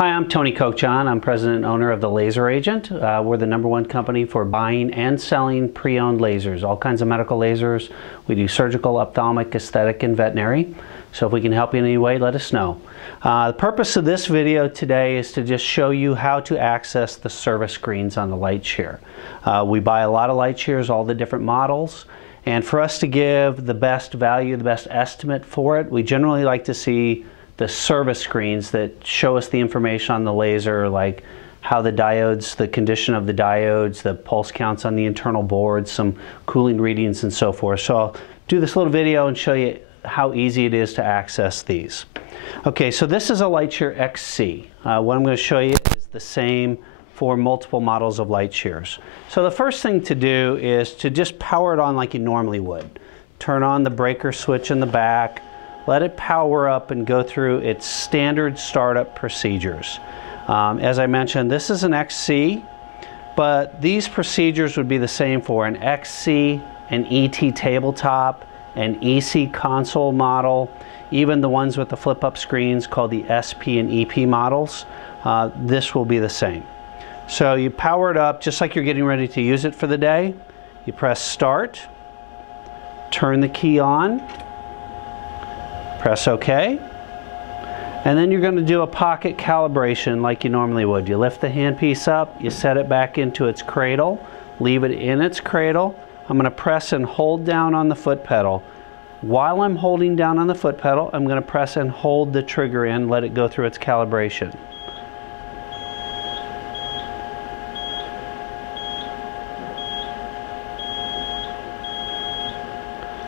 Hi, I'm Tony Kochon. I'm president and owner of the Laser Agent. We're the #1 company for buying and selling pre-owned lasers, all kinds of medical lasers. We do surgical, ophthalmic, aesthetic, and veterinary. So if we can help you in any way, let us know. The purpose of this video today is to just show you how to access the service screens on the LightSheer. We buy a lot of LightSheers, all the different models. And for us to give the best value, the best estimate for it, we generally like to see the service screens that show us the information on the laser, like how the diodes, the condition of the diodes, the pulse counts on the internal board, some cooling readings and so forth. So I'll do this little video and show you how easy it is to access these. Okay, so this is a LightSheer XC. What I'm going to show you is the same for multiple models of LightSheers. So the first thing to do is to just power it on like you normally would. Turn on the breaker switch in the back, let it power up and go through its standard startup procedures. As I mentioned, this is an XC, but these procedures would be the same for an XC, an ET tabletop, an EC console model, even the ones with the flip-up screens called the SP and EP models. This will be the same. So you power it up just like you're getting ready to use it for the day. You press start, turn the key on, press OK, and then you're going to do a pocket calibration like you normally would. You lift the handpiece up, you set it back into its cradle, leave it in its cradle. I'm going to press and hold down on the foot pedal. While I'm holding down on the foot pedal, I'm going to press and hold the trigger in, let it go through its calibration.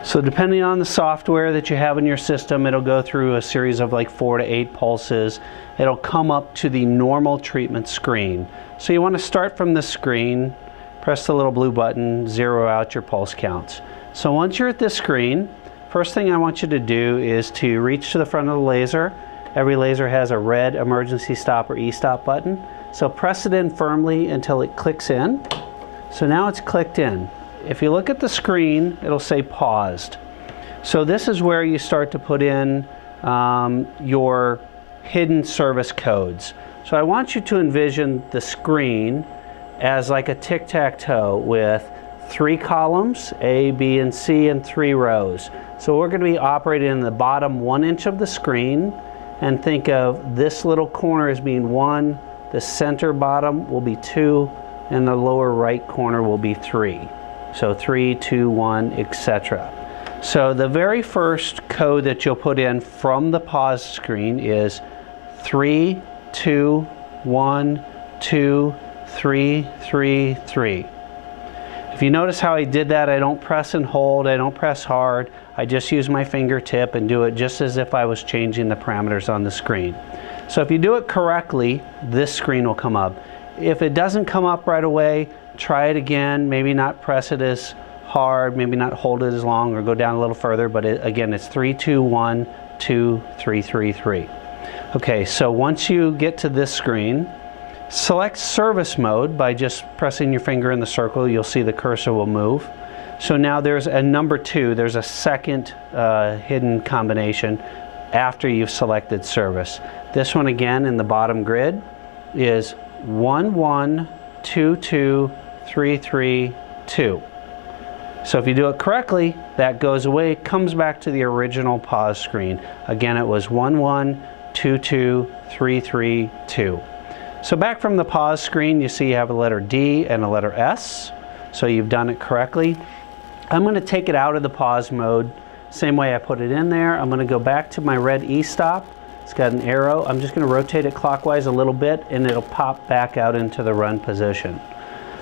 So depending on the software that you have in your system, it'll go through a series of like 4 to 8 pulses. It'll come up to the normal treatment screen. So you want to start from the screen, press the little blue button, zero out your pulse counts. So once you're at this screen, first thing I want you to do is to reach to the front of the laser. Every laser has a red emergency stop or e-stop button. So press it in firmly until it clicks in. So now it's clicked in. If you look at the screen, it'll say paused. So this is where you start to put in your hidden service codes. So I want you to envision the screen as like a tic-tac-toe with 3 columns, A, B, and C, and 3 rows. So we're going to be operating in the bottom 1 inch of the screen, and think of this little corner as being 1, the center bottom will be 2, and the lower right corner will be 3. So 3, 2, 1, etc. So the very first code that you'll put in from the pause screen is 3, 2, 1, 2, 3, 3, 3. If you notice how I did that, I don't press and hold, I don't press hard, I just use my fingertip and do it just as if I was changing the parameters on the screen. So if you do it correctly, this screen will come up. If it doesn't come up right away, try it again, maybe not press it as hard, maybe not hold it as long, or go down a little further, but again, it's 3, 2, 1, 2, 3, 3, 3. Okay, so once you get to this screen, select service mode by just pressing your finger in the circle. You'll see the cursor will move. So now there's a number 2, there's a second hidden combination after you've selected service. This one again in the bottom grid is 1, 1, 2, 2, 3, 3, 2. So if you do it correctly, that goes away, comes back to the original pause screen. Again, it was 1, 1, 2, 2, 3, 3, 2. So back from the pause screen, you see you have a letter D and a letter S. So you've done it correctly. I'm going to take it out of the pause mode, same way I put it in there. I'm going to go back to my red E-stop. It's got an arrow. I'm just going to rotate it clockwise a little bit and it'll pop back out into the run position.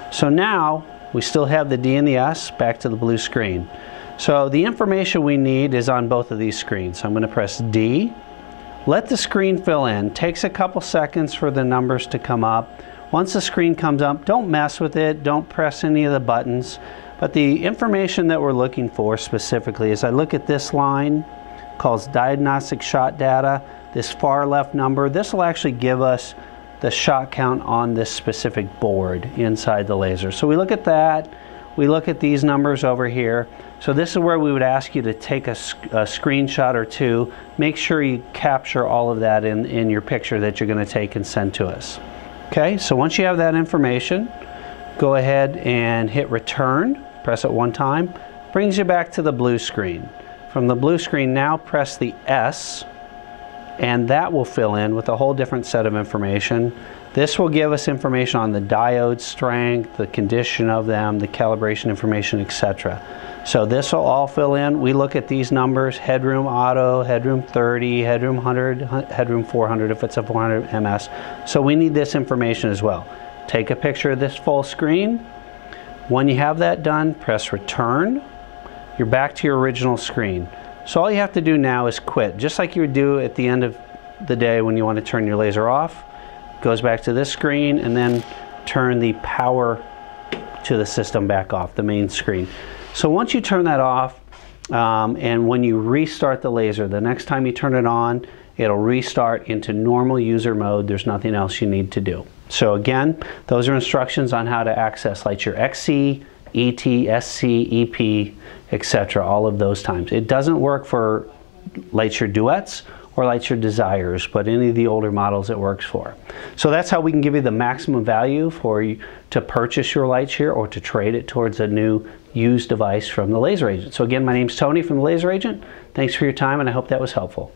So now we still have the D and the S back to the blue screen. So the information we need is on both of these screens. So I'm going to press D. Let the screen fill in. Takes a couple seconds for the numbers to come up. Once the screen comes up, don't mess with it. Don't press any of the buttons. But the information that we're looking for specifically is I look at this line called diagnostic shot data. This far left number, this will actually give us the shot count on this specific board inside the laser. So we look at that, we look at these numbers over here. So this is where we would ask you to take a screenshot or two. Make sure you capture all of that in your picture that you're going to take and send to us. Okay, so once you have that information, go ahead and hit return. Press it one time. Brings you back to the blue screen. From the blue screen, now press the S, and that will fill in with a whole different set of information. This will give us information on the diode strength, the condition of them, the calibration information, etc. So this will all fill in. We look at these numbers: headroom auto, headroom 30, headroom 100, headroom 400 if it's a 400 ms. So we need this information as well. Take a picture of this full screen. When you have that done, press return. You're back to your original screen. So all you have to do now is quit, just like you would do at the end of the day when you want to turn your laser off. Goes back to this screen, and then turn the power to the system back off, the main screen. So once you turn that off, and when you restart the laser, the next time you turn it on, it'll restart into normal user mode. There's nothing else you need to do. So again, those are instructions on how to access LightSheer XC, ET, SC, EP, etc. all of those times. It doesn't work for LightSheer Duets or LightSheer Desires, but any of the older models it works for. So that's how we can give you the maximum value for you to purchase your LightSheer or to trade it towards a new used device from the Laser Agent. So again, my name's Tony from the Laser Agent. Thanks for your time, and I hope that was helpful.